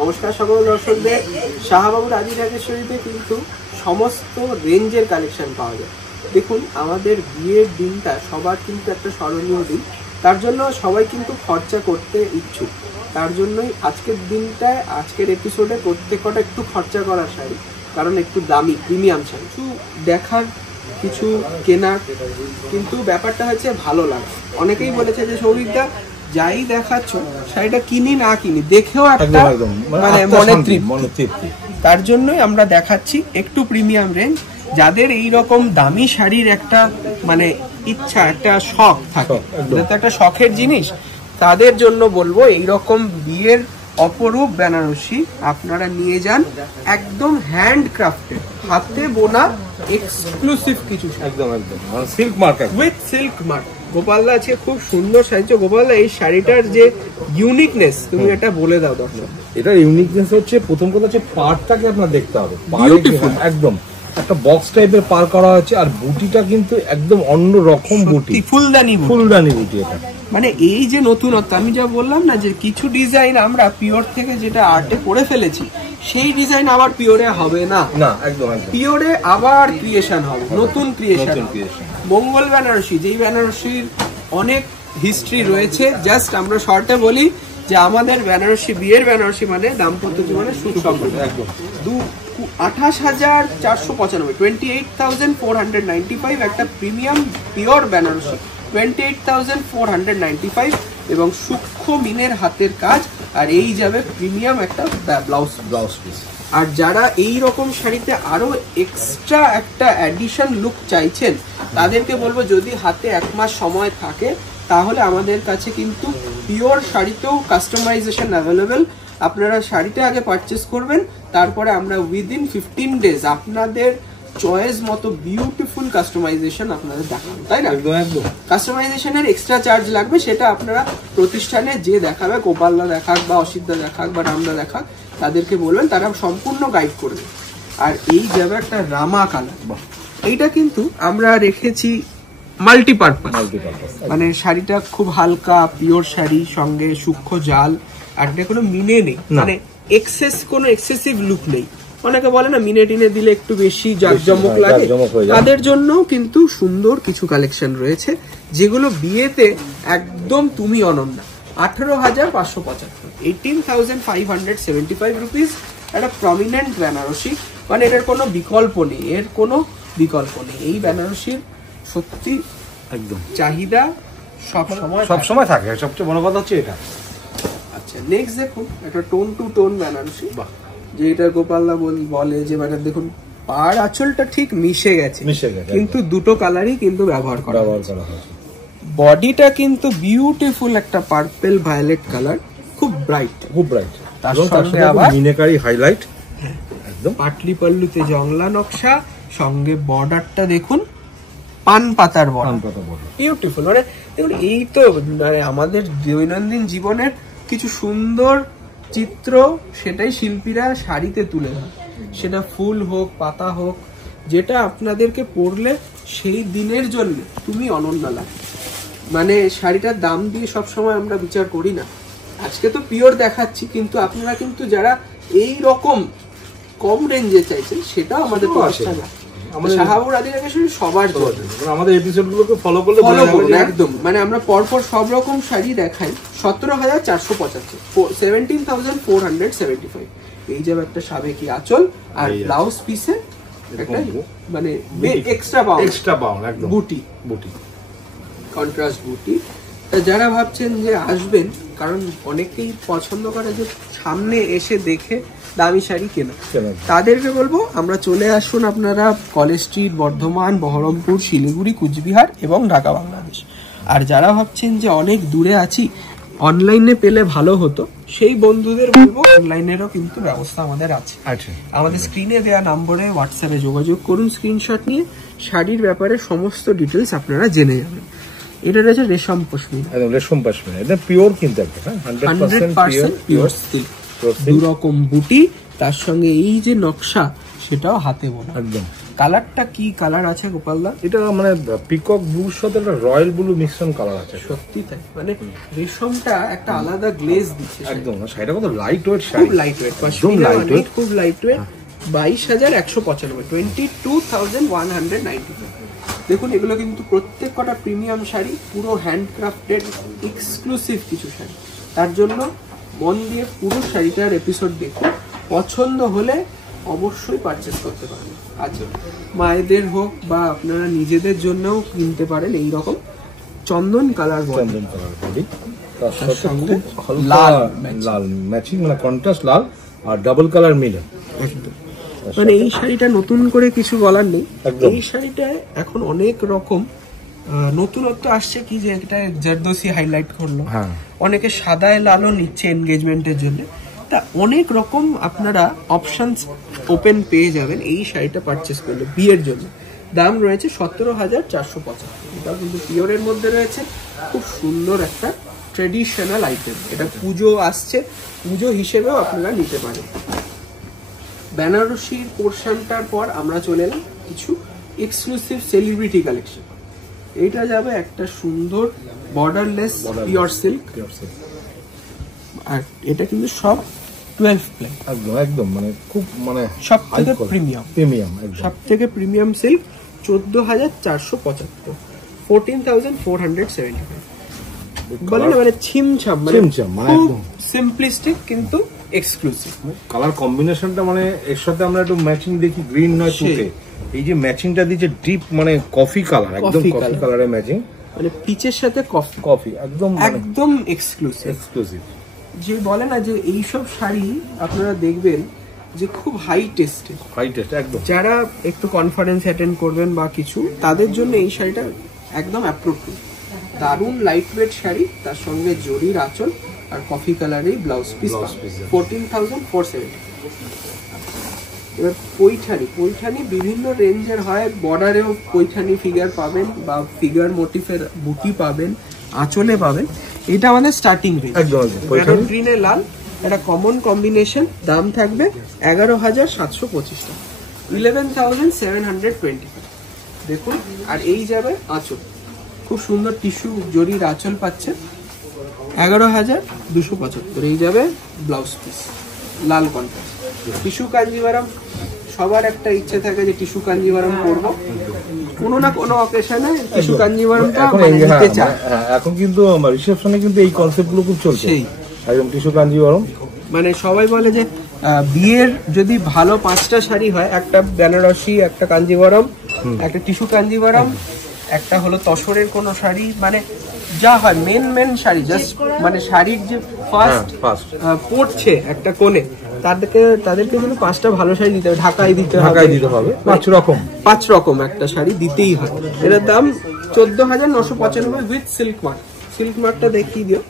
নমস্কার সকল দর্শকদের। শাহবাবুর আদি ঢাকেশ্বরীতে কিন্তু সমস্ত রেঞ্জের কালেকশন পাওয়া যায়। দেখুন, আমাদের বিয়ের দিনটা সবার কিন্তু একটা স্মরণীয় দিন, তার জন্য সবাই কিন্তু খরচা করতে ইচ্ছুক। তার জন্যই আজকের দিনটায়, আজকের এপিসোডে প্রত্যেকটা একটু খরচা করার শাড়ি, কারণ একটু দামি প্রিমিয়াম শাড়ি, কিছু দেখার, কিছু কেনার, কিন্তু ব্যাপারটা হচ্ছে ভালো লাগে। অনেকেই বলেছে যে সৌভিকদা যাই দেখাচ্ছ শাড়িটা কিনি না কিনি, দেখেও একটা মানে মনে তৃপ্তি। তার জন্যই আমরা দেখাচ্ছি একটু প্রিমিয়াম রেঞ্জ। যাদের এই রকম দামি শাড়ির একটা মানে ইচ্ছা, একটা শখ থাকে, একটা শখের জিনিস, তাদের জন্য বলবো এই রকম বিয়ের অপরূপ বেনারসি আপনারা নিয়ে যান। একদম হ্যান্ডক্রাফটেড, হাতে বোনা, এক্সক্লুসিভ কিছু, একদম একদম silk mark, with silk mark. গোপালদা আছে, খুব সুন্দর শাড়ি। গোপালদা, এই শাড়িটার যে ইউনিকনেস তুমি এটা বলে দাও দর্শক। এটার ইউনিকনেস হচ্ছে, প্রথম কথা হচ্ছে পাড়টাকে আপনার দেখতে হবে, বিউটিফুল, একদম একটা বক্স টাইপের পার করা হয়েছে। আর বুটিটা কিন্তু একদম অন্য রকম বুটি, ফুলদানি বুটি। এটা মানে এই যে নতুনত্ব, আমি যা বললাম না যে কিছু ডিজাইন আমরা পিওর থেকে যেটা আর্টে করে ফেলেছি, সেই ডিজাইন আবার পিওরে হবে না। না, একদম একদম পিওরে আবার ক্রিয়েশন হবে, নতুন ক্রিয়েশন। মঙ্গল বেনারসি, যেই বেনারসির অনেক হিস্ট্রি রয়েছে। জাস্ট আমরা শর্টে বলি যে আমাদের বেনারসি, বিয়ের বেনারসি মানে দাম্পত্য জীবনের সুখ সম্পর্ক। একদম 28,495, 28,495 একটা প্রিমিয়াম পিওর বেনারসি, 28,495, এবং সূক্ষ্ম মিনের হাতের কাজ। আর এই যাবে প্রিমিয়াম একটা ব্লাউজ পিস। আর যারা এই রকম শাড়িতে আরো এক্সট্রা একটা অ্যাডিশন লুক চাইছেন, তাদেরকে বলবো যদি হাতে 1 মাস সময় থাকে তাহলে আমাদের কাছে কিন্তু পিওর শাড়িতেও কাস্টমাইজেশন অ্যাভেলেবেল। আপনারা শাড়িটা আগে পারচেস করবেন, তারপরে আমরা উইদিন 15 ডেজ আপনাদের চয়েস মতো বিউটিফুল কাস্টমাইজেশন আপনাদের দেখাবো, তাই না? একদম। কাস্টমাইজেশনের এক্সট্রা চার্জ লাগবে, সেটা আপনারা প্রতিষ্ঠানে যে দেখাবে, গোপালদা দেখাক বা অসিতদা দেখাক বা রামদা দেখাক, তাদেরকে বলবেন, তারা সম্পূর্ণ গাইড করবে। আর এই যাবে একটা রামা কালার, এইটা কিন্তু আমরা রেখেছি মাল্টিপারপাস। মানে শাড়িটা খুব হালকা পিওর শাড়ি, সঙ্গে সূক্ষ্ম জাল, আর কোনো মিনে নেই, মানে কোনো এক্সেসিভ লুক নেই। অনেকে বলে না মিনে টিনে দিলে একটু বেশি জাঁকজমক লাগে, তাদের জন্য কিন্তু সুন্দর কিছু কালেকশন রয়েছে যেগুলো বিয়েতে একদম তুমি অনন্যা। 18,575, 18,575 রুপিস, একটা প্রমিনেন্ট বেনারসি। মানে এটার কোনো বিকল্প নেই, এই বেনারসির সত্যি একদম চাহিদা সব সময় থাকে। সবচেয়ে বড় কথা হচ্ছে এটা। আচ্ছা, নেক্সট দেখুন একটা টোন টু টোন বেনারসি, যে এটা গোপালদা বলে যে মানে দেখুন পাড় আঁচলটা ঠিক মিশে গেছে, কিন্তু দুটো কালারই কিন্তু ব্যবহার করা হয়েছে। বডিটা কিন্তু বিউটিফুল একটা পার্পল ভায়োলেট কালার, খুব ব্রাইট। তার সঙ্গে আবার মিনাকারি হাইলাইট, একদম পাটলি পাল্লুতে জংলা নকশা, সঙ্গে বর্ডারটা দেখুন পান পাতার বর্ডার, বিউটিফুল। মানে দেখুন, এই তো মানে আমাদের দৈনন্দিন জীবনের কিছু সুন্দর চিত্র, সেটাই শিল্পীরা শাড়িতে তুলে ধরে। সেটা ফুল হোক, পাতা হোক, যেটা আপনাদেরকে পরলে সেই দিনের জন্য তুমি অনন্যা লাগে। মানে শাড়িটার দাম দিয়ে সবসময় আমরা বিচার করি না। আজকে তো পিওর দেখাচ্ছি, কিন্তু আপনারা কিন্তু যারা এই রকম কম রেঞ্জে চাইছেন, সেটাও আমাদের প্রচেষ্টা। শাহবাবুর আদি ঢাকেশ্বরী সবার জন্য আমাদের এপিসোডগুলোকে ফলো করলে একদম, মানে আমরা পরপর সব রকম শাড়ি দেখাই। 17,475, 17,475, এই যাবে একটা সাবেকি আঁচল, আর ব্লাউজ পিসে একটা মানে এক্সট্রা বাউন্ড একদম বুটি, কন্ট্রাস্ট বুটি। যারা ভাবছেন যে আসবেন, কারণ অনেকেই পছন্দ করে যে সামনে এসে দেখে দামি শাড়ি কেনা, তাদেরকে বলবো আমরা চলে আসুন আপনারা কলেজ স্ট্রিট, বর্ধমান, বহরমপুর, শিলিগুড়ি, কুচবিহার এবং ঢাকা, বাংলাদেশ। আর যারা ভাবছেন যে অনেক দূরে আছি, অনলাইনে পেলে ভালো হতো, সেই বন্ধুদের বলবো অনলাইনেরও কিন্তু ব্যবস্থা আমাদের আছে। আমাদের স্ক্রিনে দেওয়া নম্বরে হোয়াটসঅ্যাপে যোগাযোগ করুন, স্ক্রিনশট নিয়ে শাড়ির ব্যাপারে সমস্ত ডিটেলস আপনারা জেনে যাবেন। এটা রয়েছে রেশম পশমিনা, এটা পিওর, কিন্তু 100% পিওর সিল্ক, দুরকম বুটি, তার সঙ্গে এই যে নকশা সেটাও হাতে বোনা, একদম কালারটা কি কালার আছে গোপালদা? এটা মানে পিকক ব্লুর সাথে একটা রয়্যাল ব্লু মিশ্রণ কালার আছে। সত্যি তাই, মানে রেশমটা একটা আলাদা গ্লেজ দিচ্ছে একদম। শাড়িটা কত লাইট ওয়েট খুব শাড়ি, লাইট ওয়েট, একদম লাইট ওয়েট, খুব লাইট ওয়েট। 22,195, 22,195। দেখুন এগুলো কিন্তু প্রত্যেক কটা প্রিমিয়াম শাড়ি, পুরো হ্যান্ডক্রাফটেড এক্সক্লুসিভ কিছু শাড়ি। তার জন্য মন দিয়ে পুরো শাড়িটার এপিসোড দেখুন, পছন্দ হলে অবশ্যই পারচেস করতে পারেন। আচ্ছা, মায়েদের হোক বা আপনারা নিজেদের জন্যও কিনতে পারেন এই রকম চন্দন কালার চন্দন কালার বডি, তার তার সঙ্গে সঙ্গে লাল লাল ম্যাচিং, মানে কন্ট্রাস্ট লাল আর ডাবল কালার মিলে। একদম, মানে এই শাড়িটা নতুন করে কিছু বলার নেই। একদম। এই শাড়িটায় এখন অনেক রকম নতুনত্ব আসছে, কি যে এটা জারদোসি হাইলাইট করলো, হ্যাঁ, অনেকে সাদায় লালও নিচ্ছে এনগেজমেন্টের জন্য। তা অনেক রকম আপনারা অপশনস ওপেন পেয়ে যাবেন এই শাড়িটা পারচেস করলে বিয়ের জন্য। দাম রয়েছে 17,475। এটা কিন্তু পিওরের মধ্যে রয়েছে, খুব সুন্দর একটা ট্রেডিশনাল আইটেম। এটা পুজো আসছে, পুজো হিসেবেও আপনারা নিতে পারেন। বেনারসির পোর্শনটার পর আমরা চলে এলাম কিছু এক্সক্লুসিভ সেলিব্রিটি কালেকশন। এইটা যাবে একটা সুন্দর বর্ডারলেস পিওর সিল্ক, আর এটা কিন্তু সব 12 প্লাই, একদম একদম, মানে খুব মানে সব থেকে প্রিমিয়াম, একদম সব থেকে প্রিমিয়াম সিল্ক। 14,475, 14,475। বলে না মানে ছিমছাম, মানে একদম সিম্পলিস্টিক কিন্তু এক্সক্লুসিভ। কালার কম্বিনেশনটা মানে এর সাথে আমরা একটু ম্যাচিং দেখি, গ্রিন নয় তুতে, এই যে ম্যাচিংটা দিচ্ছে ডিপ মানে কফি কালার, একদম কফি কালারের ম্যাচিং, মানে পিচের সাথে কফি একদম একদম এক্সক্লুসিভ। যে বলে না যে এইসব শাড়ি আপনারা দেখবেন যে খুব হাই টেস্ট একদম, যারা একটু কনফারেন্স অ্যাটেন্ড করবেন বা কিছু, তাদের জন্য এই শাড়িটা একদম অ্যাপ্রোপ্রিয়েট। দারুণ লাইট ওয়েট শাড়ি, তার সঙ্গে জরির আঁচল আর কফি কালারের ব্লাউজ পিস, 14,470। এবার পৈঠানি বিভিন্ন রেঞ্জের হয়, বর্ডারেও পৈঠানি ফিগার পাবেন বা ফিগার মোটিফের বুটি পাবেন, আঁচলে পাবেন। এটা আমাদের স্টার্টিং রেঞ্জ, একদম গ্রিনে লাল, একটা কমন কম্বিনেশন। দাম থাকবে 11,725 টাকা, 11,725। দেখুন, আর এই যাবে আঁচল, খুব সুন্দর টিস্যু জরির আঁচল পাচ্ছে, 11,275। এই যাবে ব্লাউজ পিস, লাল কন্ট্রাস্ট। টিস্যু কাঞ্জিভারাম, সবার একটা ইচ্ছে থাকে যে টিস্যু কাঞ্জিভারাম করবো, কোনো না কোনো অকেশনে টিস্যু কাঞ্জিভারামটা নিতে চায়। এখন কিন্তু রিসেপশনে কিন্তু এই কনসেপ্টগুলো খুব চলছে, একদম টিস্যু কাঞ্জিভারাম। মানে সবাই বলে যে বিয়ের যদি ভালো 5টা শাড়ি হয়, একটা বেনারসি, একটা কাঞ্জিভারাম, একটা টিস্যু কাঞ্জিভারাম, একটা হলো তসরের কোনো শাড়ি, মানে যা হয় মেন শাড়ি, জাস্ট মানে শাড়ির যে ফার্স্ট পড়ছে একটা কোণে, তাদেরকে কিন্তু 5টা ভালো শাড়ি দিতে হবে, ঢাকায় দিতে হবে 5 রকম একটা শাড়ি দিতেই হয়। এটার দাম 14,995 উইথ সিল্ক মার্ক। সিল্ক মার্কটা দেখিয়ে দিও,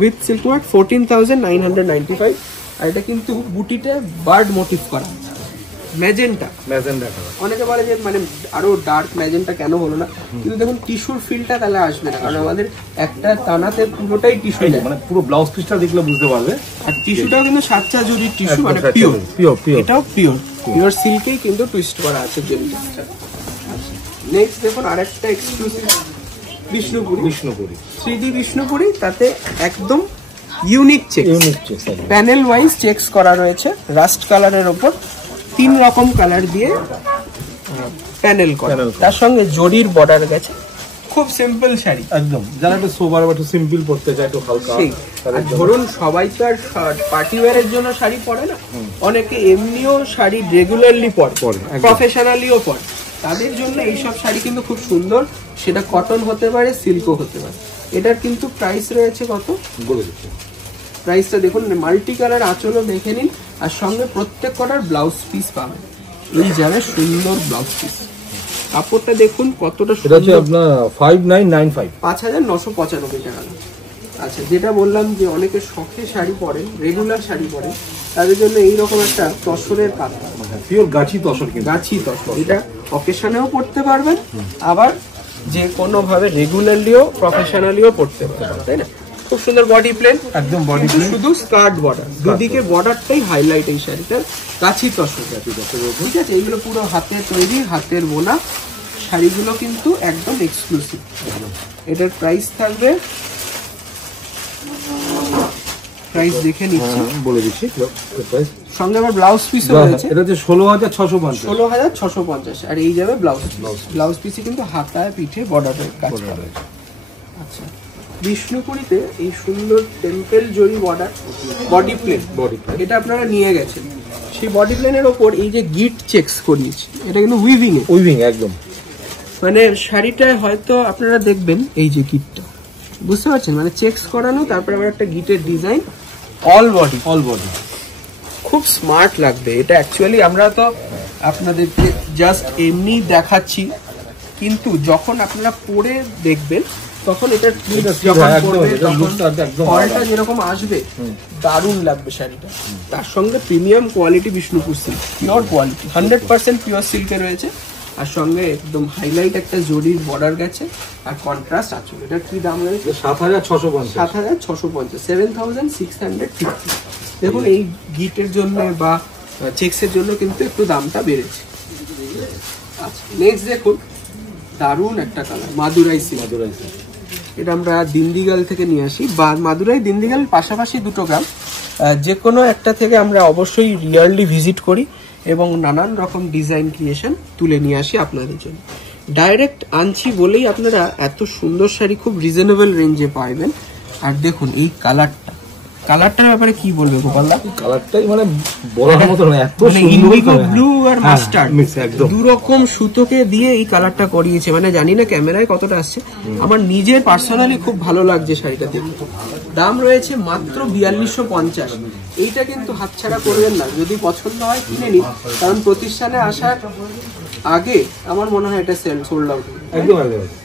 উইথ সিল্ক মার্ক 14,995। আর এটা কিন্তু বুটিতে বার্ড মোটিভ করা আছে, ম্যাজেন্টা কালার। অনেকে বলে যে মানে আরো ডার্ক ম্যাজেন্টা কেন হলো না, কিন্তু দেখুন টিস্যুর ফিলটা তাহলে আসবে না, কারণ আমাদের একটা টানাতে পুরোটাই টিস্যু, মানে পুরো ব্লাউজ পিসটা দেখলে বুঝতে পারবে। আর টিস্যুটাও কিন্তু সাতটা জরির টিস্যু, মানে পিওর, এটাও পিওর সিল্কেই কিন্তু টুইস্ট করা আছে জরিটা। নেক্সট দেখুন আরেকটা এক্সক্লুসিভ বিষ্ণুপুরি 3D বিষ্ণুপুরি, তাতে একদম unique checks, panel wise checks করা রয়েছে, রাস্ট কালারের ওপর 3 রকম কালার দিয়ে প্যানেল করা, তার সঙ্গে জরির বর্ডার গেছে। খুব সিম্পল শাড়ি, একদম, যারা একটু সোবার বা একটু সিম্পল পড়তে চায়, একটু হালকা। আর ধরুন সবাই তো আর পার্টি ওয়্যারের জন্য শাড়ি পরে না, অনেকে এমনিও শাড়ি রেগুলারলি পরে, প্রফেশনালিও পরে, তাদের জন্য এইসব শাড়ি কিন্তু খুব সুন্দর। সেটা কটন হতে পারে, সিল্কও হতে পারে। এটার কিন্তু প্রাইস রয়েছে কত বলে দিচ্ছি, প্রাইসটা দেখুন, মাল্টি কালার আঁচলও দেখে নিন, আর সঙ্গে প্রত্যেক কটার ব্লাউজ পিস পাবেন। এই যাবে সুন্দর ব্লাউজ পিস, কাপড়টা দেখুন কতটা সুন্দর, আপনার 5,995, 5,995 টাকা। আচ্ছা, যেটা বললাম যে অনেকে শখে শাড়ি পরেন, রেগুলার শাড়ি পরেন, তাদের জন্য এইরকম একটা তসরের কাঁথা, পিওর গাছি তসর, এটা অকেশনেও পড়তে পারবেন, আবার যে কোনো ভাবে রেগুলারলিও প্রফেশনালিও পড়তে পারবেন, তাই না? খুব সুন্দর বডি প্লেন, একদম বডি কিন্তু শুধু স্কার্ট বর্ডার, দুদিকে বর্ডারটাই হাইলাইট এই শাড়িটার। কাছি তসর, ঠিক আছে, এইগুলো পুরো হাতে তৈরি, হাতের বোনা শাড়িগুলো কিন্তু একদম এক্সক্লুসিভ। এটার প্রাইস থাকবে, প্রাইস দেখে নিচ্ছি, বলে দিচ্ছি, সঙ্গে আবার ব্লাউজ পিসও রয়েছে। এটা হচ্ছে 16,650, 16,650, আর এই যাবে ব্লাউজ। ব্লাউজ পিসে কিন্তু হাতায় পিঠে বর্ডারের কাজ করা রয়েছে। আচ্ছা, বিষ্ণুপুরীতে এই সুন্দর টেম্পল জরি বর্ডার বডি প্লেন, এটা আপনারা নিয়ে গেছেন। সেই বডি প্লেনের ওপর এই যে গিট চেকস করিয়েছে, এটা কিন্তু উইভিং একদম, মানে শাড়িটায় হয়তো আপনারা দেখবেন এই যে গিটটা, বুঝতে পারছেন, মানে চেকস করানো, তারপরে আবার একটা গিটের ডিজাইন, অল বডি খুব স্মার্ট লাগবে এটা। অ্যাকচুয়ালি আমরা তো আপনাদেরকে জাস্ট এমনি দেখাচ্ছি, কিন্তু যখন আপনারা পরে দেখবেন তখন এটা ফলটা যেরকম আসবে, দারুণ লাগবে শাড়িটা। তার সঙ্গে premium quality Bishnupur silk, pure quality, 100% pure সিল্কে রয়েছে, আর সঙ্গে একদম হাইলাইট একটা জরির বর্ডার গেছে, আর কন্ট্রাস্ট আছে। এটার কি দাম রয়েছে? 7,650, 7,650, 7,650। দেখুন এই গিটের জন্য বা চেক্সের জন্য কিন্তু একটু দামটা বেড়েছে। আচ্ছা, নেক্সট দেখুন, দারুণ একটা কালার, মাদুরাই সিল্ক। এটা আমরা দিন্দিগাল থেকে নিয়ে আসি, বা মাদুরাই দিন্দিগাল পাশাপাশি দুটো গ্রাম, যে কোনো একটা থেকে আমরা অবশ্যই রিয়ারলি ভিজিট করি এবং নানান রকম ডিজাইন ক্রিয়েশন তুলে নিয়ে আসি আপনাদের জন্য। ডাইরেক্ট আনছি বলেই আপনারা এত সুন্দর শাড়ি খুব রিজনেবল রেঞ্জে পাইবেন। আর দেখুন এই কালারটার ব্যাপারে কি বলবে গোপালদা? কালারটাই মানে বলার মতো না, এত সুন্দর, ইন্ডিগো ব্লু আর মাস্টার্ড দু রকম সুতোকে দিয়ে এই কালারটা করিয়েছে, মানে জানি না ক্যামেরায় কতটা আসছে, আমার নিজের পার্সোনালি খুব ভালো লাগছে শাড়িটা দেখতে। দাম রয়েছে মাত্র 4250। এইটা কিন্তু হাতছাড়া করবেন না, যদি পছন্দ হয় কিনে নিন, কারণ প্রতিষ্ঠানে আসার আগে আমার মনে হয় এটা সোল্ড আউট। একদম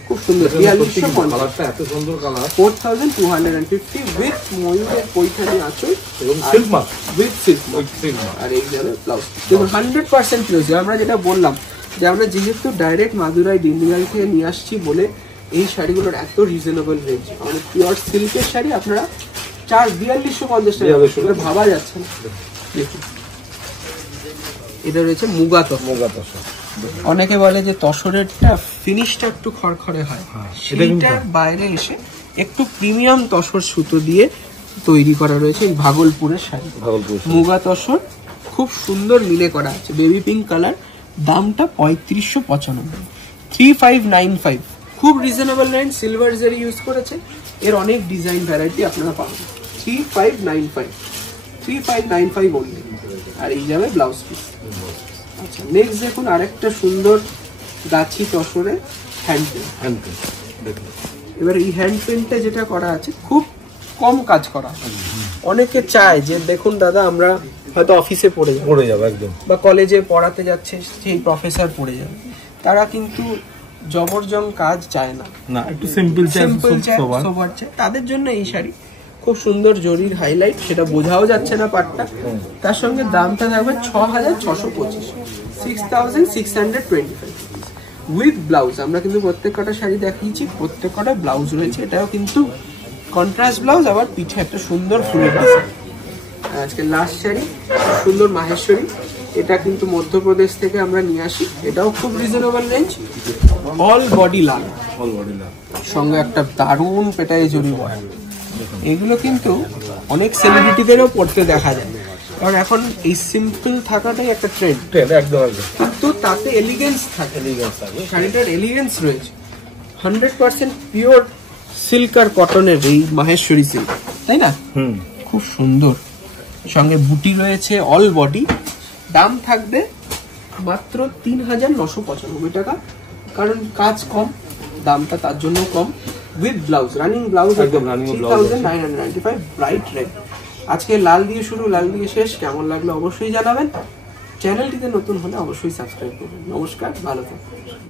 খুব সুন্দর, 4250, কালারটা এত সুন্দর কালার, 4250 উইথ ময়ূরের পৈঠানি আঁচল এবং silk mark, with silk mark, আর এই যাবে ব্লাউজ। দেখুন 100% পিওর, আমরা যেটা বললাম যে আমরা যেহেতু ডাইরেক্ট মাদুরাই দিন্দিগাল থেকে নিয়ে আসছি বলে এই শাড়িগুলোর এত রিজনেবল রেঞ্জ, আমাদের পিওর সিল্কের শাড়ি আপনারা 4250 টাকা ভাবা যাচ্ছে না। দেখুন এটা রয়েছে মুগা তসর। অনেকে বলে যে তসরেরটা ফিনিশটা একটু খড়খড়ে হয়, সেটার বাইরে এসে একটু প্রিমিয়াম তসর সুতো দিয়ে তৈরি করা রয়েছে এই ভাগলপুরের শাড়ি। মুগা তসর খুব সুন্দর মিলে করা আছে, বেবি পিঙ্ক কালার, দামটা 3595, 3595, খুব রিজনেবল রেঞ্জ। সিলভার জারি ইউজ করেছে, এর অনেক ডিজাইন ভ্যারাইটি আপনারা পাবেন। 3595 বললেন, আর এই যাবে ব্লাউজ পিস। আচ্ছা, নেক্সট দেখুন আরেকটা সুন্দর গাছি তসরে হ্যান্ড পেন্ট। এবার এই হ্যান্ড পেন্টটা যেটা করা আছে খুব কম কাজ করা। অনেকে চায় যে দেখুন দাদা আমরা হয়তো অফিসে পড়ে যাবো একদম, বা কলেজে পড়াতে যাচ্ছে সেই প্রফেসর পড়ে যাবে, তারা কিন্তু জবরজং কাজ চায় না, একটু সিম্পল চায়, সোবার চায়, তাদের জন্য এই শাড়ি। খুব সুন্দর জরির হাইলাইট, সেটা বোঝাও যাচ্ছে না পাটটা। তার সঙ্গে দামটা থাকবে 6,625, 6,625 উইথ ব্লাউজ। আমরা কিন্তু প্রত্যেক কটা শাড়ি দেখিয়েছি, প্রত্যেক কটা ব্লাউজ রয়েছে, এটাও কিন্তু কন্ট্রাস্ট ব্লাউজ, আবার পিঠে একটা সুন্দর ফুলের ডিজাইন। আজকে লাস্ট শাড়ি সুন্দর মাহেশ্বরী, এটা কিন্তু মধ্যপ্রদেশ থেকে আমরা নিয়ে আসি, এটাও খুব রিজনেবল রেঞ্জ, অল বডি লাল, সঙ্গে একটা দারুণ পেটায় জরি বয়। এগুলো কিন্তু অনেক সেলিব্রিটিদেরও পড়তে দেখা যায়, কারণ এখন এই সিম্পল থাকাটাই একটা ট্রেন্ড, একদম, কিন্তু তাতে এলিগেন্স থাকে, শাড়িটার এলিগেন্স রয়েছে। 100% পিওর সিল্ক আর কটনের এই মাহেশ্বরী সিল্ক, তাই না? খুব সুন্দর, সঙ্গে বুটি রয়েছে অল বডি। দাম থাকবে মাত্র 3,995 টাকা, কারণ কাজ কম, দামটা তার জন্য কম। উইথ ব্লাউজ, রানিং ব্লাউজ, একদম 3,995 ব্রাইট রেড। আজকে লাল দিয়ে শুরু, লাল দিয়ে শেষ। কেমন লাগলো অবশ্যই জানাবেন। চ্যানেলটিতে নতুন হলে অবশ্যই সাবস্ক্রাইব করবেন। নমস্কার, ভালো থাকবেন।